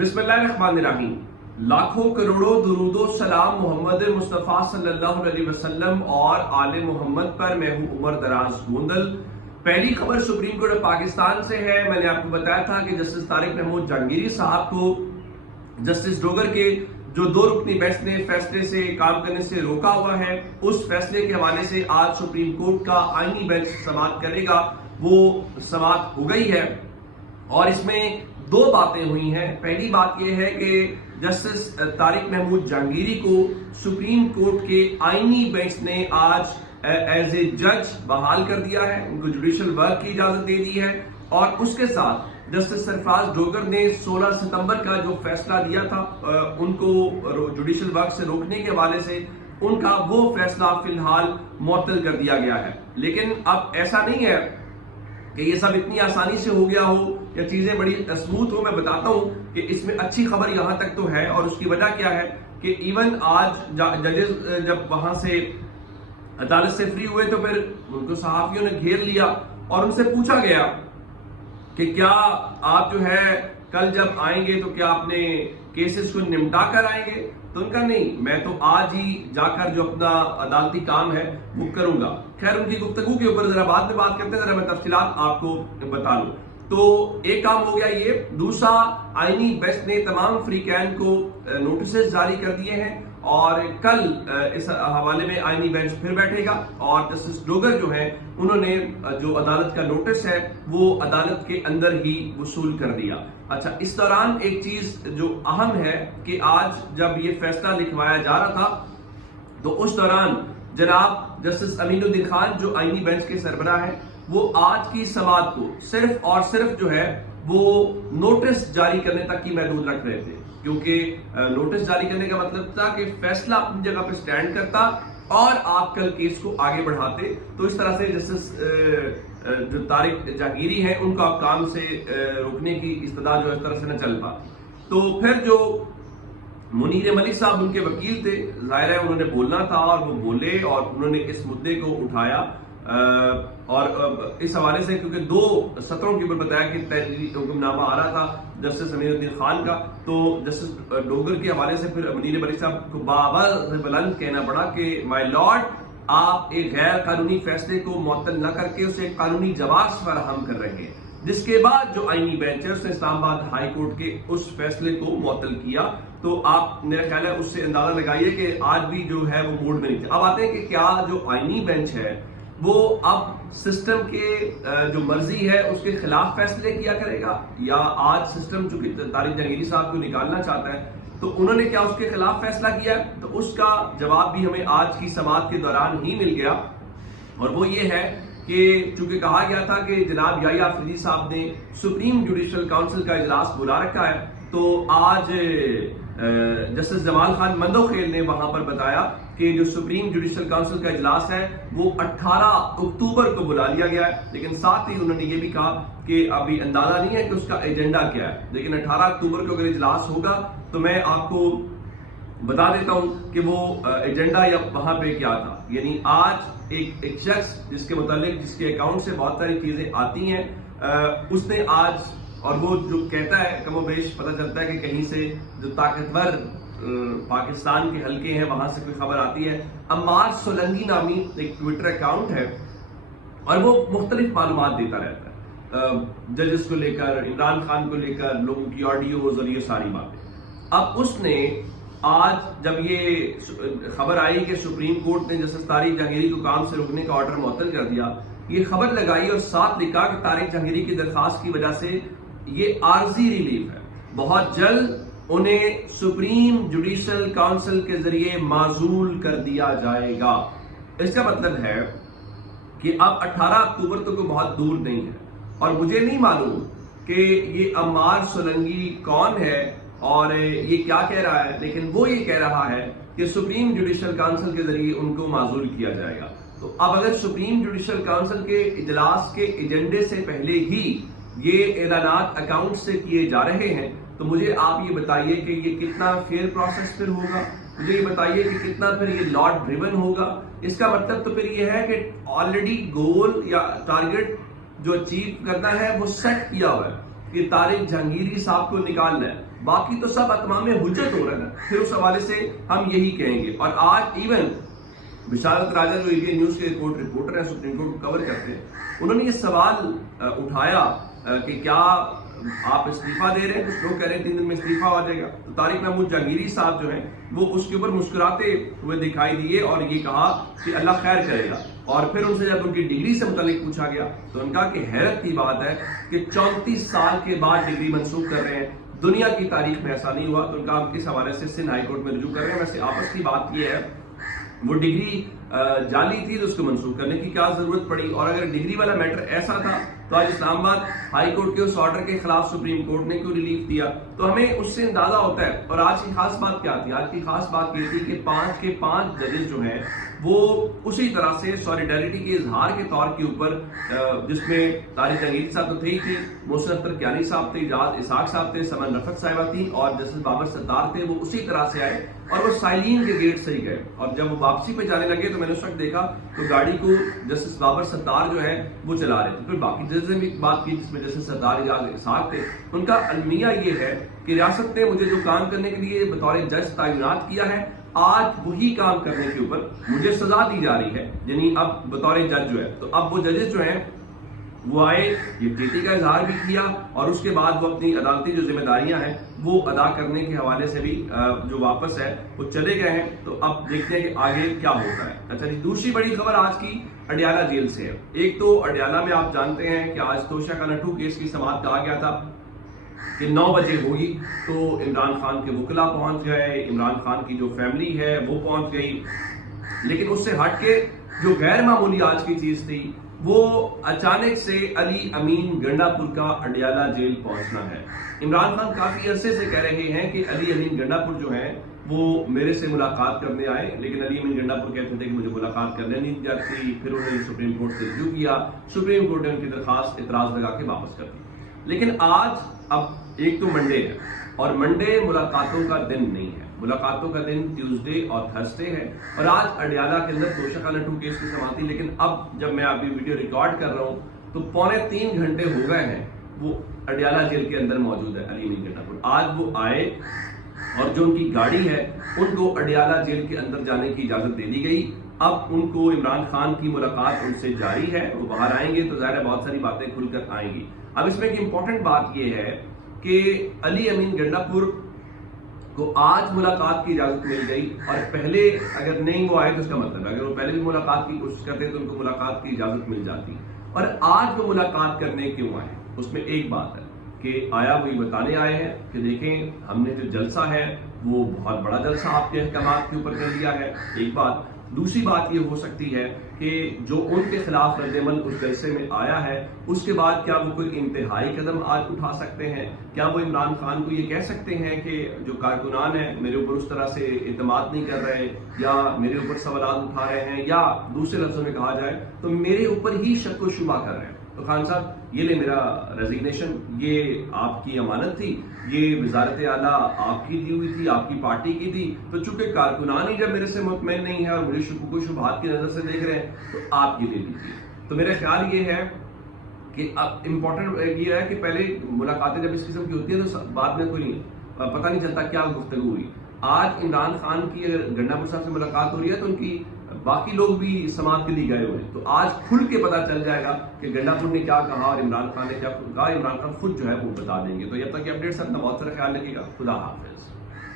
बिस्मिल्लाहिर्रहमानिर्रहीम। लाखों करोड़ों दुरूदो सलाम मोहम्मद मुस्तफ़ा सल्लल्लाहु अलैहि वसल्लम और आले मोहम्मद पर। मैं हूं उमर दराज गोंदल। पहली खबर सुप्रीम कोर्ट ऑफ पाकिस्तान से है। मैंने आपको बताया था कि जस्टिस तारिक महमूद जहांगीरी साहब को जस्टिस डोगर के जो दो रुकनी बेंच ने फैसले से काम करने से रोका हुआ है, उस फैसले के हवाले से आज सुप्रीम कोर्ट का आईनी बेंच समाअत करेगा। वो समाअत हो गई है और इसमें दो बातें हुई हैं। पहली बात यह है कि जस्टिस तारिक महमूद जहांगीरी को सुप्रीम कोर्ट के आईनी बेंच ने आज एज ए जज बहाल कर दिया है, उनको जुडिशियल वर्क की इजाजत दे दी है। और उसके साथ जस्टिस सरफराज डोगर ने 16 सितंबर का जो फैसला दिया था उनको जुडिशियल वर्क से रोकने के हवाले से, उनका वो फैसला फिलहाल मुअत्तल कर दिया गया है। लेकिन अब ऐसा नहीं है कि ये सब इतनी आसानी से हो गया हो या चीजें बड़ी स्मूथ हो। मैं बताता हूं कि इसमें अच्छी खबर यहां तक तो है, और उसकी वजह क्या है कि इवन आज जजेस जब वहां से अदालत से फ्री हुए तो फिर उनको सहाफियों ने घेर लिया और उनसे पूछा गया कि क्या आप जो है कल जब आएंगे तो क्या अपने केसेस को निपटा कर आएंगे। तो उनका नहीं, मैं तो आज ही जाकर जो अपना अदालती काम है वो करूंगा। खैर, उनकी गुफ्तगू के ऊपर जरा बाद में बात करते हैं, जरा मैं तफसीलात आपको बता लूं। तो एक काम हो गया ये। दूसरा, आईनी बेंच ने तमाम फ्रीकैन को नोटिस जारी कर दिए हैं और कल इस हवाले में आईनी बेंच फिर बैठेगा और जस्टिस डोगर जो है उन्होंने जो अदालत का नोटिस है वो अदालत के अंदर ही वसूल कर दिया। अच्छा, इस दौरान एक चीज जो अहम है कि आज जब ये फैसला लिखवाया जा रहा था तो उस दौरान जनाब जस्टिस अमीनुद्दीन खान जो आईनी बेंच के सरबराह है वो आज की समाअत को सिर्फ और सिर्फ जो है वो नोटिस जारी करने तक की महदूद रख रहे थे, क्योंकि नोटिस जारी करने का मतलब था कि फैसला अपनी जगह पर स्टैंड करता और आप कल केस को आगे बढ़ाते। तो इस तरह से जस्टिस जो तारिक जहांगीरी हैं उनको आप काम से रोकने की इस्तदा जो इस तरह से न चल पा। तो फिर जो मुनीर मलिक साहब उनके वकील थे, जाहिर है उन्होंने बोलना था और वो बोले और उन्होंने इस मुद्दे को उठाया। और इस हवाले से क्योंकि दो सत्रों के ऊपर बताया कि तहरीरी हुक्मनामा आ रहा था जस्टिस अमीनुद्दीन खान का, तो जस्टिस डोगर के हवाले से फिर मुनीर मलिक साहब को बाबर बुलंद कहना पड़ा कि माय लॉर्ड, आप एक गैर कानूनी फैसले को मुअत्तल न करके उसे एक कानूनी जवाब फराहम कर रहे हैं। जिसके बाद जो आईनी बेंच है उसने इस्लामाबाद हाई कोर्ट के उस फैसले को मुअत्तल किया। तो आप मेरा ख्याल है उससे अंदाजा लगाइए कि आज भी जो है वो मूड में नहीं थे। अब आते हैं कि क्या जो आईनी बेंच है वो अब सिस्टम के जो मर्जी है उसके खिलाफ फैसले किया करेगा, या आज सिस्टम चूंकि तारिक जहांगीरी साहब को निकालना चाहता है तो उन्होंने क्या उसके खिलाफ फैसला किया। तो उसका जवाब भी हमें आज की समाअत के दौरान ही मिल गया, और वो ये है कि चूंकि कहा गया था कि जनाब याहिया अफरीदी साहब ने सुप्रीम जुडिशियल काउंसिल का इजलास बुला रखा है, तो आज जस्टिस जमाल खान मंदोखेल ने वहां पर बताया कि जो सुप्रीम जुडिशियल काउंसिल का इजलास है वो 18 अक्टूबर को बुला लिया गया है। लेकिन साथ ही उन्होंने ये भी कहा कि अभी अंदाजा नहीं है कि उसका एजेंडा क्या है, लेकिन 18 अक्टूबर को अगर इजलास होगा तो मैं आपको बता देता हूं कि वो एजेंडा या वहां पे क्या था। यानी आज एक शख्स जिसके मुतालिक जिसके अकाउंट से बहुत सारी चीजें आती हैं, उसने आज, और वो जो कहता है कमोबेश पता चलता है कि कहीं से जो ताकतवर पाकिस्तान के हल्के हैं वहां से कोई खबर आती है। अम्मार सोलंगी नामी एक ट्विटर अकाउंट है और वो मुख्तलिफ मालूमात देता रहता है जजेस को लेकर, इमरान खान को लेकर, लोगों की ऑडियोज और ये सारी बातें। अब उसने आज जब ये खबर आई कि सुप्रीम कोर्ट ने जस्टिस तारिक जहांगीरी को काम से रोकने का ऑर्डर मुअत्तल कर दिया, ये खबर लगाई और साथ लिखा कि तारिक जहांगीरी की दरखास्त की वजह से ये आर्जी रिलीफ है, बहुत जल्द उन्हें सुप्रीम जुडिशियल काउंसिल के जरिए माजूल कर दिया जाएगा। इसका मतलब है कि अब 18 अक्टूबर तो कोई बहुत दूर नहीं है, और मुझे नहीं मालूम कि ये अम्मार सोलंगी कौन है और ये क्या कह रहा है, लेकिन वो ये कह रहा है कि सुप्रीम जुडिशियल काउंसिल के जरिए उनको माजूल किया जाएगा। तो अब अगर सुप्रीम जुडिशियल काउंसिल के इजलास के एजेंडे से पहले ही ये ऐलानात अकाउंट से किए जा रहे हैं, तो मुझे आप ये बताइए कि ये कितना फेयर प्रोसेस फिर होगा, मुझे ये बताइए कि कितना फिर ये लॉर्ड ड्रिवन होगा। इसका मतलब तो फिर ये है कि ऑलरेडी गोल या टारगेट जो अचीव करना है वो सेट किया हुआ है। کہ طارق جہانگیری صاحب کو نکالنا ہے، باقی تو سب اتمام حجت ہو رہا ہے، پھر اس حوالے سے ہم یہی کہیں گے۔ اور آج ایون بشارت راجہ جو ABN نیوز کے رپورٹر ہیں، سپریم کورٹ کو کور کرتے ہیں، انہوں نے یہ سوال اٹھایا کہ کیا آپ استعفیٰ دے رہے ہیں؟ کچھ لوگ کہہ رہے ہیں 3 دن میں استعفیٰ ہو جائے گا۔ تو طارق محمود جہانگیری صاحب جو ہیں وہ اس کے اوپر مسکراتے ہوئے دکھائی دیے اور یہ کہا کہ اللہ خیر کرے گا۔ اور پھر ان سے جب ان کی ڈگری سے متعلق پوچھا گیا تو ان کا کہ حیرت کی بات ہے کہ 34 سال کے بعد ڈگری منسوخ کر رہے ہیں، دنیا کی تاریخ میں ایسا نہیں ہوا۔ تو ان کا اس حوالے سے سندھ ہائی کورٹ میں رجوع کر رہے ہیں۔ ویسے آپس کی بات یہ ہے وہ ڈگری جعلی تھی تو اس کو منسوخ کرنے کی کیا ضرورت پڑی، اور اگر ڈگری والا میٹر ایسا تھا تو آج اسلام آباد ہائی کورٹ کے اس آرڈر کے خلاف سپریم کورٹ نے کیوں ریلیف دیا؟ تو ہمیں اس سے اندازہ ہوتا ہے۔ اور آج کی خاص بات کیا تھی؟ آج کی خاص بات یہ تھی کہ 5 کے 5 ججز جو ہیں وہ اسی طرح سے سولیڈیرٹی کے اظہار کے طور کے اوپر، جس میں طارق جہانگیری صاحب تو تھے ہی تھے، محسن اختر کیانی صاحب تھے، اجاز اسحاق صاحب تھے، سمن رفعت صاحبہ تھی اور جسٹس بابر ستار تھے، وہ اسی طرح سے آئے اور وہ سائلین کے گیٹ سے ہی گئے۔ اور جب وہ واپسی پہ جانے لگے تو میں نے اس وقت دیکھا تو گاڑی کو جسٹس بابر ستار جو ہے وہ چلا رہے تھے۔ پھر باقی ججز نے بھی بات کی جس میں جسٹس ستار، اجاز اسحاق تھے۔ ان کا المیہ یہ ہے کہ ریاست نے مجھے جو کام کرنے کے لیے بطور جج تعینات کیا ہے، آج وہی کام کرنے کے اوپر مجھے سزا دی جا رہی ہے، یعنی اب بطور جج جو ہے۔ تو اب وہ ججز جو ہیں وہ آئے، یہ پریتی کا اظہار بھی کیا اور اس کے بعد وہ اپنی عدالتی جو ذمہ داریاں ہیں وہ ادا کرنے کے حوالے سے بھی جو واپس ہے وہ چلے گئے ہیں۔ تو اب دیکھتے ہیں کہ آگے کیا ہوتا ہے۔ اچھا جی، دوسری بڑی خبر آج کی اڈیالہ جیل سے ہے۔ ایک تو اڈیالہ میں آپ جانتے ہیں کہ آج توشہ کا نٹھو کیس کی سماعت کہا گیا تھا کہ 9 بجے ہوگی، تو عمران خان کے وکلاء پہنچ گئے، عمران خان کی جو فیملی ہے وہ پہنچ گئی، لیکن اس سے ہٹ کے جو غیر معمولی آج کی چیز تھی وہ اچانک سے علی امین گنڈا پور کا اڈیالہ جیل پہنچنا ہے۔ عمران خان کافی عرصے سے کہہ رہے ہیں کہ علی امین گنڈا پور جو ہیں وہ میرے سے ملاقات کرنے آئے، لیکن علی امین گنڈا پور کہتے تھے کہ مجھے ملاقات کرنے نہیں جاتی۔ پھر انہوں نے سپریم کورٹ سے رجوع کیا، سپریم کورٹ نے ان کی درخواست اعتراض لگا کے واپس کر دی۔ لیکن آج اب ایک تو منڈے ہے اور منڈے ملاقاتوں کا دن نہیں ہے، ملاقاتوں کا دن ٹیوزڈے اور تھرسڈے ہے، اور آج اڈیالہ کے اندر توشہ کا نٹھو کیس کی سماعت تھی۔ لیکن اب جب میں ابھی ویڈیو ریکارڈ کر رہا ہوں تو 2.25 گھنٹے ہو گئے ہیں وہ اڈیالہ جیل کے اندر موجود ہے علی امین گنڈا پور۔ آج وہ آئے اور جو ان کی گاڑی ہے ان کو اڈیالہ جیل کے اندر جانے کی اجازت دے دی گئی۔ اب ان کو عمران خان کی ملاقات ان سے جاری ہے، وہ باہر آئیں گے تو ظاہر ہے بہت ساری باتیں کھل کر آئیں گی۔ اب اس میں ایک امپورٹنٹ بات یہ ہے کہ علی امین گنڈا پور کو آج ملاقات کی اجازت مل گئی، اور پہلے اگر نہیں وہ آئے تو اس کا مطلب ہے اگر وہ پہلے بھی ملاقات کی کوشش کرتے تو ان کو ملاقات کی اجازت مل جاتی۔ اور آج وہ ملاقات کرنے کیوں آئے، اس میں ایک بات ہے کہ آیا وہی بتانے آئے ہیں کہ دیکھیں ہم نے جو جلسہ ہے وہ بہت بڑا جلسہ آپ کے احکامات کے اوپر کر لیا ہے، ایک بات۔ دوسری بات یہ ہو سکتی ہے کہ جو ان کے خلاف رد عمل اس جلسے میں آیا ہے اس کے بعد کیا وہ کوئی انتہائی قدم آج اٹھا سکتے ہیں؟ کیا وہ عمران خان کو یہ کہہ سکتے ہیں کہ جو کارکنان ہیں میرے اوپر اس طرح سے اعتماد نہیں کر رہے یا میرے اوپر سوالات اٹھا رہے ہیں، یا دوسرے لفظوں میں کہا جائے تو میرے اوپر ہی شک و شبہ کر رہے ہیں؟ تو خان صاحب یہ لے میرا ریزگنیشن، یہ آپ کی امانت تھی، یہ وزارت اعلیٰ آپ کی دی ہوئی تھی، آپ کی پارٹی کی تھی، تو چونکہ کارکنان ہی جب میرے سے مطمئن نہیں ہے اور مجھے شکوک و شبہات کی نظر سے دیکھ رہے ہیں تو آپ یہ لے لیجیے۔ تو میرا خیال یہ ہے کہ اب امپورٹنٹ یہ ہے کہ پہلے ملاقاتیں جب اس قسم کی ہوتی ہیں تو بعد میں کوئی پتہ نہیں چلتا کیا گفتگو ہوئی۔ آج عمران خان کی اگر گنڈا پور صاحب سے ملاقات ہو رہی ہے تو ان کی باقی لوگ بھی سماعت کے لیے گئے ہوئے ہیں، تو آج کھل کے پتہ چل جائے گا کہ گنڈا پور نے کیا کہا اور عمران خان نے کیا کہا۔ عمران خان خود جو ہے وہ بتا دیں گے۔ تو جب تک کہ اپڈیٹس اپنا بہت سارا خیال رکھیے گا۔ خدا حافظ۔